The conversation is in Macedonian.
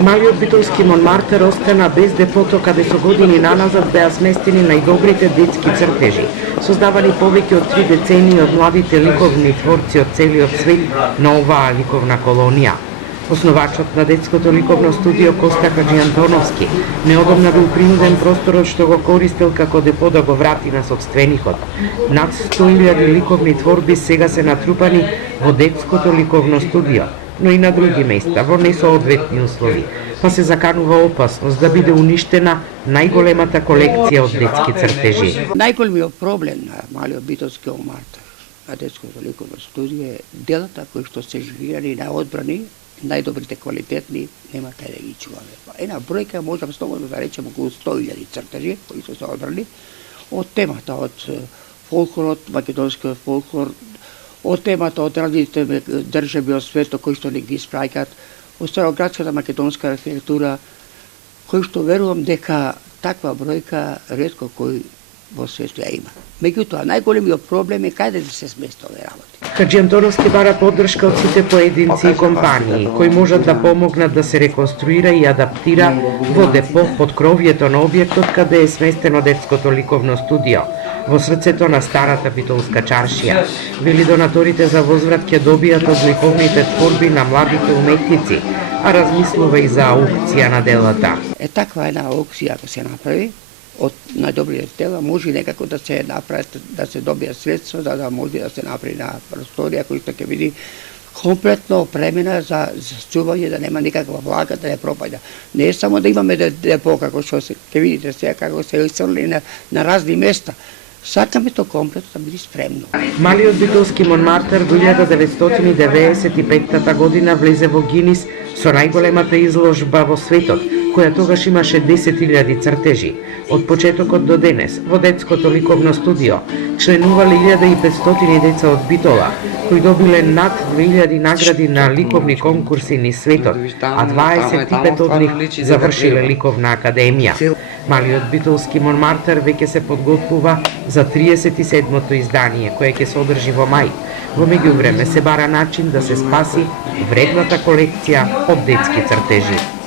Малиот битолски Монмартер остана без депото каде со години наназад беа сместени најдобрите детски цртежи, создавани повеќе од 3 децении од младите ликовни творци од целиот свет на оваа ликовна колонија. Основачот на детското ликовно студио Коста Хаджиантоновски неодамна бил принуден просторот што го користел како депо да го врати на сопственикот. Над 100.000 ликовни творби сега се натрупани во детското ликовно студио, но и на други места во несоодветни услови, па се заканува опасност да биде уништена најголемата колекција од детски цртежи. Најголемиот проблем на малиот битолски Монмартер, на детското ликовно студио е делата кои што се живирани на одбрани, најдобрите квалитетни, нема кај да ги чуваме. Една бројка можам слободно да речем околу 100.000 цртежи кои се одбрани од темата од фолклорот, македонскиот фолклор, од темата од различните држави од светот кои што не ги испраќаат, од староградската македонска архитектура, кои што верувам дека таква бројка ретко кој во светот ја има. Меѓутоа, најголемиот проблем е каде да се смести овие работи. Хаджиантоновски бара поддршка од сите поединци и компании, кои можат да помогнат да се реконструира и адаптира во депо под кровјето на објектот каде е сместено детското ликовно студио, во срцето на старата битолска чаршија. Вели донаторите за возврат ќе добијат од ликовните творби на младите уметници, а размислува и за аукција на делата. Таква една аукција ако се направи, од најдобрите дела може некако да се направат, да се добијат средства, да може да се направи на просторија која што ќе биде комплетно опремена за чување, да нема никаква влага, да не пропаѓа. Не е само да имаме депо, како што ќе видите сега, како се исцрли на разни места. Сакаме то комплетно да биде спремно. Малиот битолски Монмартер во 1995 година влезе во Гинис со најголемата изложба во светот, која тогаш имаше 10.000 цртежи. Од почетокот до денес, во детското ликовно студио, членувале 1500 деца од Битола, кои добиле над 2000 награди на ликовни конкурси низ светот, а 25 од нив завршиле ликовна академија. Малиот битолски Монмартер веќе се подготвува за 37-то издание, кое ќе се одржи во мај. Во меѓувреме се бара начин да се спаси вредната колекција од детски цртежи.